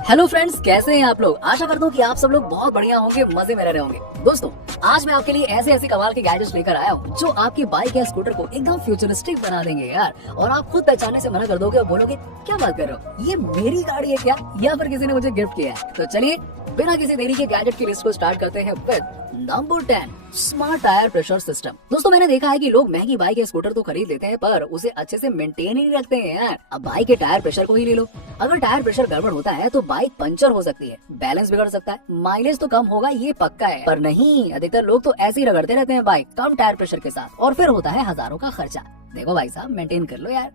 Hello friends, कैसे हैं आप लोग। आशा करता हूँ कि आप सब लोग बहुत बढ़िया होंगे, मजे में रह रहे होंगे। दोस्तों, आज मैं आपके लिए ऐसे ऐसे कमाल के गैजेट्स लेकर आया हूँ जो आपकी बाइक या स्कूटर को एकदम फ्यूचरिस्टिक बना देंगे यार। और आप खुद पहचानने से मना कर दोगे और बोलोगे क्या बात कर रहे हो, ये मेरी गाड़ी है क्या, या फिर किसी ने मुझे गिफ्ट किया है। तो चलिए बिना किसी देरी के गैजेट की लिस्ट को स्टार्ट करते हैं with number 10, smart tyre pressure system. दोस्तों, मैंने देखा है कि लोग महंगी बाइक या स्कूटर तो खरीद लेते हैं पर उसे अच्छे से मेंटेन ही नहीं रखते हैं यार। अब बाइक के टायर प्रेशर को ही ले लो, अगर टायर प्रेशर गड़बड़ होता है तो बाइक पंचर हो सकती है, बैलेंस बिगड़ सकता है, माइलेज तो कम होगा ये पक्का है। पर नहीं, अधिकतर लोग तो ऐसे ही रगड़ते रहते हैं बाइक कम टायर प्रेशर के साथ, और फिर होता है हजारों का खर्चा। देखो भाई साहब, मेंटेन कर लो यार।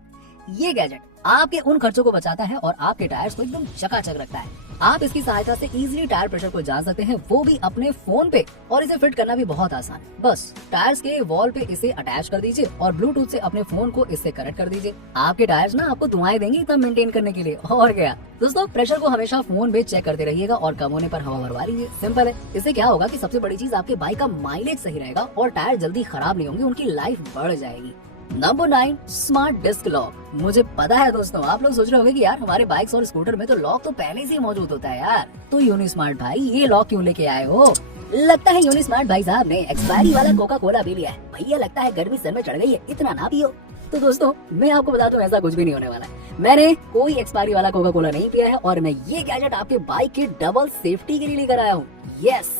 ये गैजेट आपके उन खर्चों को बचाता है और आपके टायर्स को एकदम चकाचक रखता है। आप इसकी सहायता से इजीली टायर प्रेशर को जान सकते हैं, वो भी अपने फोन पे। और इसे फिट करना भी बहुत आसान है। बस टायर्स के वॉल पे इसे अटैच कर दीजिए और ब्लूटूथ से अपने फोन को इससे कनेक्ट कर दीजिए। आपके टायर्स ना आपको दुआएं देंगे तब मेंटेन करने के लिए। और क्या दोस्तों, प्रेशर को हमेशा फोन पे चेक करते रहिएगा और कम होने पर हवा भरवा लीजिए। सिंपल है। इससे क्या होगा कि सबसे बड़ी चीज, आपके बाइक का माइलेज सही रहेगा और टायर जल्दी खराब नहीं होंगे, उनकी लाइफ बढ़ जाएगी। Number 9, smart disc lock. मुझे पता है दोस्तों, आप लोग सोच रहे होंगे कि यार हमारे बाइक्स और स्कूटर में तो लॉक तो पहले से ही मौजूद होता है यार, तो यूनिस्मार्ट भाई ये लॉक क्यों लेके आए हो। लगता है यूनिस्मार्ट भाई साहब ने एक्सपायरी वाला कोका कोला पी लिया है। भैया लगता है गर्मी सर में चढ़ गई है, इतना ना पियो। तो दोस्तों, मैं आपको बता दूं, ऐसा कुछ भी नहीं होने वाला है। मैंने कोई एक्सपायरी वाला कोका कोला नहीं पिया है और मैं ये गैजेट आपके बाइक के डबल सेफ्टी के लिए लेकर आया हूँ। यस,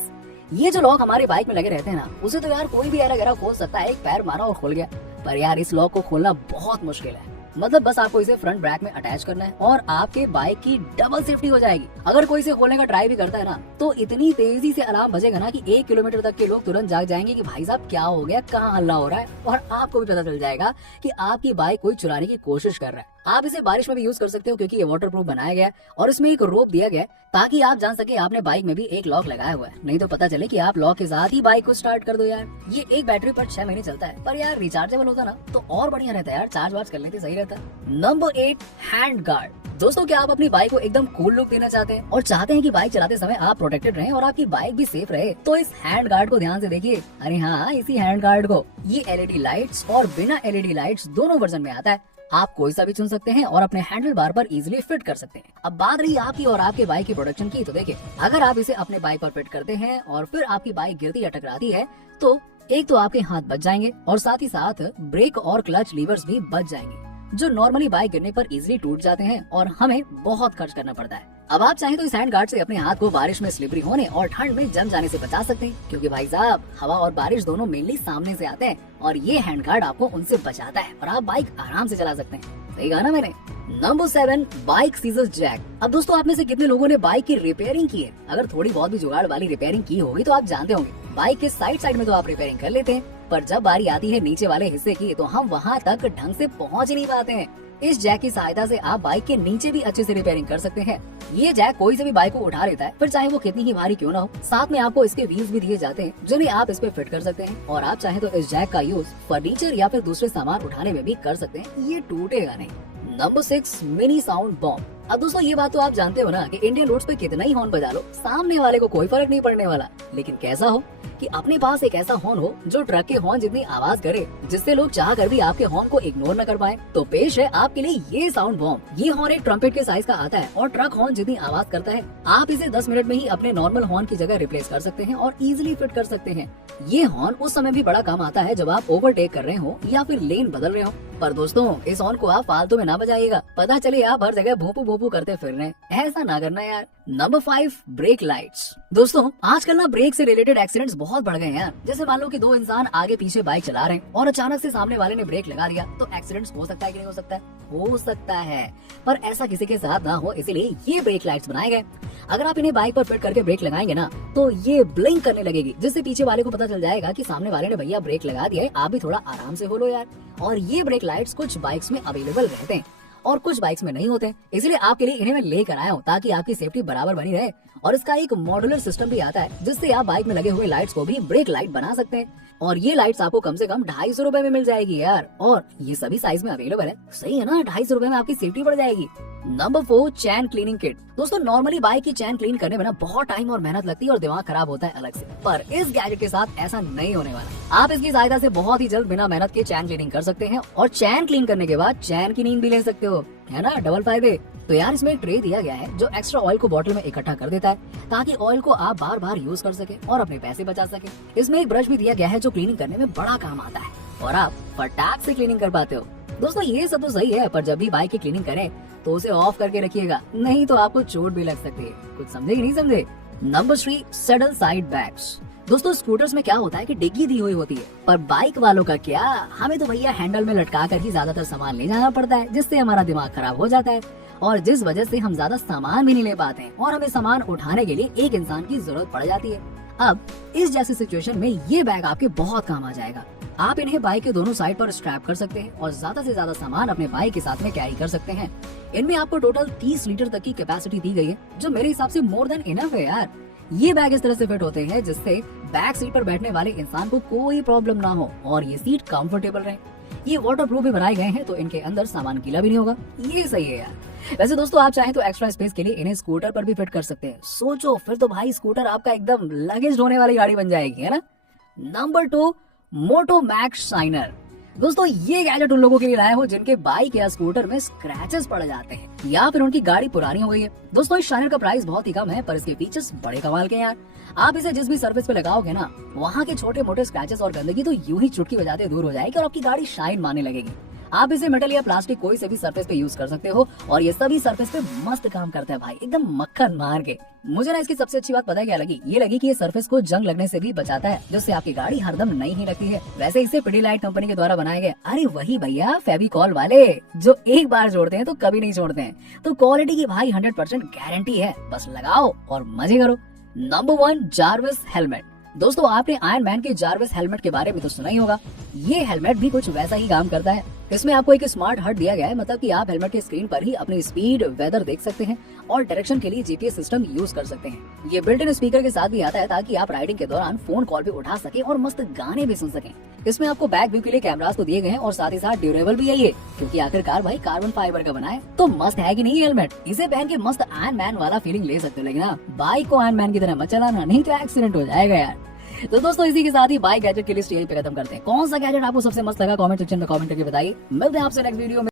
ये जो लॉक हमारे बाइक में लगे रहते हैं ना, उसे तो यार कोई भी ऐरा गैरा खोल सकता है। एक पैर मारा और खुल गया। पर यार इस लॉक को खोलना बहुत मुश्किल है। मतलब बस आपको इसे फ्रंट ब्रैक में अटैच करना है और आपके बाइक की डबल सेफ्टी हो जाएगी। अगर कोई इसे खोलने का ट्राई भी करता है ना, तो इतनी तेजी से अलार्म बजेगा ना कि 1 किलोमीटर तक के लोग तुरंत जाग जाएंगे कि भाई साहब क्या हो गया, कहाँ हल्ला हो रहा है। और आपको भी पता चल जाएगा कि आपकी बाइक कोई चुराने की कोशिश कर रहा है। आप इसे बारिश में भी यूज कर सकते हो क्योंकि ये वाटरप्रूफ बनाया गया है और इसमें एक रोप दिया गया है ताकि आप जान सके आपने बाइक में भी एक लॉक लगाया हुआ है। नहीं तो पता चले कि आप लॉक के साथ ही बाइक को स्टार्ट कर दो यार। ये एक बैटरी पर 6 महीने चलता है, पर यार रिचार्जेबल होता ना तो और बढ़िया रहता है यार, चार्ज वार्ज कर लेते सही रहता। Number 8, hand guard. दोस्तों, क्या आप अपनी बाइक को एकदम कूल लुक देना चाहते हैं और चाहते हैं कि बाइक चलाते समय आप प्रोटेक्टेड रहें और आपकी बाइक भी सेफ रहे, तो इस हैंड गार्ड को ध्यान से देखिए। अरे हाँ, इसी हैंड गार्ड को। ये एलईडी लाइट्स और बिना एलईडी लाइट्स दोनों वर्जन में आता है। आप कोई सा भी चुन सकते हैं और अपने हैंडल बार पर इजीली फिट कर सकते हैं। अब बात रही आपकी और आपके बाइक की प्रोडक्शन की, तो देखिए, अगर आप इसे अपने बाइक पर फिट करते हैं और फिर आपकी बाइक गिरती या टकराती है तो एक तो आपके हाथ बच जाएंगे और साथ ही साथ ब्रेक और क्लच लीवर्स भी बच जाएंगे, जो नॉर्मली बाइक गिरने पर इजीली टूट जाते हैं और हमें बहुत खर्च करना पड़ता है। अब आप चाहें तो इस हैंड गार्ड से अपने हाथ को बारिश में स्लिपरी होने और ठंड में जम जाने से बचा सकते हैं, क्योंकि भाई साहब हवा और बारिश दोनों मेनली सामने से आते हैं और ये हैंड गार्ड आपको उनसे बचाता है और आप बाइक आराम से चला सकते हैं। सही कहा ना मैंने। Number 7, bike scissor jack. अब दोस्तों, आप में से कितने लोगों ने बाइक की रिपेयरिंग की है। अगर थोड़ी बहुत भी जुगाड़ वाली रिपेयरिंग की होगी तो आप जानते होंगे, बाइक के साइड में तो आप रिपेयरिंग कर लेते हैं, पर जब बारी आती है नीचे वाले हिस्से की तो हम वहाँ तक ढंग से पहुँच नहीं पाते हैं। इस जैक की सहायता से आप बाइक के नीचे भी अच्छे से रिपेयरिंग कर सकते हैं। ये जैक कोई से भी बाइक को उठा लेता है, फिर चाहे वो कितनी ही भारी क्यों ना हो। साथ में आपको इसके व्हील्स भी दिए जाते हैं जिन्हें आप इस पे फिट कर सकते हैं और आप चाहे तो इस जैक का यूज फर्नीचर या फिर दूसरे सामान उठाने में भी कर सकते हैं, ये टूटेगा नहीं। Number 6, mini sound bomb. अब दोस्तों, ये बात तो आप जानते हो ना कि इंडियन रोड्स पे कितना ही हॉर्न बजा लो, सामने वाले को कोई फर्क नहीं पड़ने वाला। लेकिन कैसा हो कि अपने पास एक ऐसा हॉर्न हो जो ट्रक के हॉर्न जितनी आवाज करे, जिससे लोग चाह कर भी आपके हॉर्न को इग्नोर न कर पाए। तो पेश है आपके लिए ये साउंड बॉम्ब। ये हॉर्न एक ट्रम्पेट के साइज का आता है और ट्रक हॉर्न जितनी आवाज करता है, आप इसे 10 मिनट में ही अपने नॉर्मल हॉर्न की जगह रिप्लेस कर सकते हैं और इजिली फिट कर सकते हैं। ये हॉर्न उस समय भी बड़ा काम आता है जब आप ओवरटेक कर रहे हो या फिर लेन बदल रहे हो। पर दोस्तों, इस हॉर्न को आप फालतू में ना बजाइएगा, पता चले आप हर जगह भोंपू भोंपू करते फिर रहे हैं। ऐसा ना करना यार। Number 5, break lights. दोस्तों, आजकल ना ब्रेक से रिलेटेड एक्सीडेंट्स बहुत बढ़ गए हैं यार। जैसे मान लो कि 2 इंसान आगे पीछे बाइक चला रहे हैं और अचानक से सामने वाले ने ब्रेक लगा दिया, तो एक्सीडेंट्स हो सकता है कि नहीं हो सकता है? हो सकता है, पर ऐसा किसी के साथ ना हो, इसीलिए ये ब्रेक लाइट्स बनाए गए। अगर आप इन्हें बाइक पर फिट करके ब्रेक लगाएंगे ना, तो ये ब्लिंक करने लगेगी, जिससे पीछे वाले को पता चल जाएगा कि सामने वाले ने भैया ब्रेक लगा दिया है, आप भी थोड़ा आराम से हो लो यार। और ये ब्रेक लाइट्स कुछ बाइक्स में अवेलेबल रहते हैं और कुछ बाइक्स में नहीं होते, इसलिए आपके लिए इन्हें मैं लेकर आया हूँ ताकि आपकी सेफ्टी बराबर बनी रहे। और इसका एक मॉड्यूलर सिस्टम भी आता है जिससे आप बाइक में लगे हुए लाइट्स को भी ब्रेक लाइट बना सकते हैं। और ये लाइट्स आपको कम से कम 250 रुपए में मिल जाएगी यार, और ये सभी साइज में अवेलेबल है। सही है ना, 250 रुपए में आपकी सेफ्टी बढ़ जाएगी। नंबर 4, चैन क्लीनिंग किट। दोस्तों, नॉर्मली बाइक की चैन क्लीन करने में ना बहुत टाइम और मेहनत लगती है और दिमाग खराब होता है अलग से, पर इस गैजेट के साथ ऐसा नहीं होने वाला। आप इसकी सहायता से बहुत ही जल्द बिना मेहनत के चैन क्लीनिंग कर सकते हैं और चैन क्लीन करने के बाद चैन की नींद भी ले सकते हो, है ना, डबल फायदे। तो यार इसमें एक ट्रे दिया गया है जो एक्स्ट्रा ऑयल को बॉटल में इकट्ठा कर देता है ताकि ऑयल को आप बार बार यूज कर सके और अपने पैसे बचा सके। इसमें एक ब्रश भी दिया गया है जो क्लीनिंग करने में बड़ा काम आता है और आप फटाक से क्लीनिंग कर पाते हो। दोस्तों ये सब तो सही है, पर जब भी बाइक की क्लीनिंग करें तो उसे ऑफ करके रखिएगा, नहीं तो आपको चोट भी लग सकती है। कुछ समझे कि नहीं समझे? Number 3, saddle side bags. दोस्तों स्कूटर्स में क्या होता है कि डिग्गी दी हुई होती है, पर बाइक वालों का क्या, हमें तो भैया हैंडल में लटका कर ही ज्यादातर सामान ले जाना पड़ता है, जिससे हमारा दिमाग खराब हो जाता है और जिस वजह से हम ज्यादा सामान भी नहीं ले पाते हैं और हमें सामान उठाने के लिए एक इंसान की जरूरत पड़ जाती है। अब इस जैसी सिचुएशन में ये बैग आपके बहुत काम आ जाएगा। आप इन्हें बाइक के दोनों साइड पर स्ट्रैप कर सकते हैं और ज्यादा से ज्यादा सामान अपने बाइक के साथ में कैरी कर सकते हैं। इनमें आपको टोटल 30 लीटर तक की कैपेसिटी दी गई है, जो मेरे हिसाब से मोर देन इनफ है यार। ये बैग इस तरह से फिट होते हैं जिससे बैक सीट पर बैठने वाले इंसान को कोई प्रॉब्लम ना हो और ये सीट कंफर्टेबल रहे। ये वाटरप्रूफ भी बनाए गए हैं तो इनके अंदर सामान गीला भी नहीं होगा। ये सही है यार। वैसे दोस्तों आप चाहें तो एक्स्ट्रा स्पेस के लिए इन्हें स्कूटर पर भी फिट कर सकते हैं। सोचो फिर तो भाई स्कूटर आपका एकदम लगेज ढोने वाली गाड़ी बन जाएगी, है ना। नंबर 2, मोटो मैक्स शाइनर। दोस्तों ये गैजेट उन लोगों के लिए लाया हो जिनके बाइक या स्कूटर में स्क्रैचेस पड़ जाते हैं या फिर उनकी गाड़ी पुरानी हो गई है। दोस्तों इस शाइनर का प्राइस बहुत ही कम है, पर इसके फीचर्स बड़े कमाल के हैं यार। आप इसे जिस भी सरफेस पे लगाओगे ना, वहाँ के छोटे मोटे स्क्रैचेस और गंदगी तो यूं ही चुटकी बजाते दूर हो जाएगी और आपकी गाड़ी शाइन मारने लगेगी। आप इसे मेटल या प्लास्टिक कोई से भी सरफेस पे यूज कर सकते हो और ये सभी सरफेस पे मस्त काम करता है भाई, एकदम मक्खन मार के। मुझे ना इसकी सबसे अच्छी बात पता है क्या लगी? ये लगी कि ये सरफेस को जंग लगने से भी बचाता है, जिससे आपकी गाड़ी हरदम नई ही लगती है। वैसे इसे पिडीलाइट कंपनी के द्वारा बनाए गए, अरे वही भैया फेविकॉल वाले जो एक बार जोड़ते हैं तो कभी नहीं छोड़ते हैं। तो क्वालिटी की भाई 100% गारंटी है, बस लगाओ और मजे करो। Number 1, Jarvis helmet. दोस्तों आपने आयरन मैन के जार्विस हेलमेट के बारे में तो सुना ही होगा। ये हेलमेट भी कुछ वैसा ही काम करता है। इसमें आपको एक स्मार्ट हट दिया गया है, मतलब कि आप हेलमेट के स्क्रीन पर ही अपनी स्पीड, वेदर देख सकते हैं और डायरेक्शन के लिए जीपीएस सिस्टम यूज कर सकते हैं। ये बिल्ट इन स्पीकर के साथ भी आता है ताकि आप राइडिंग के दौरान फोन कॉल भी उठा सके और मस्त गाने भी सुन सकें। इसमें आपको बैक व्यू के लिए कैमरास तो दिए गए हैं और साथ ही साथ ड्यूरेबल भी है ये, क्योंकि आखिरकार भाई कार्बन फाइबर का बना है। तो मस्त है कि नहीं हेलमेट? इसे पहन के मस्त आयरन मैन वाला फीलिंग ले सकते हो, लेकिन बाइक को आयरन मैन की तरह मत चलाना, नहीं तो एक्सीडेंट हो जाएगा यार। तो दोस्तों इसी के साथ ही बाइक गैजेट की लिस्ट यहीं पे खत्म करते हैं। कौन सा गैजेट आपको सबसे मस्त लगा कमेंट सेक्शन में कमेंट करके बताइए। मिलते हैं आपसे नेक्स्ट वीडियो में।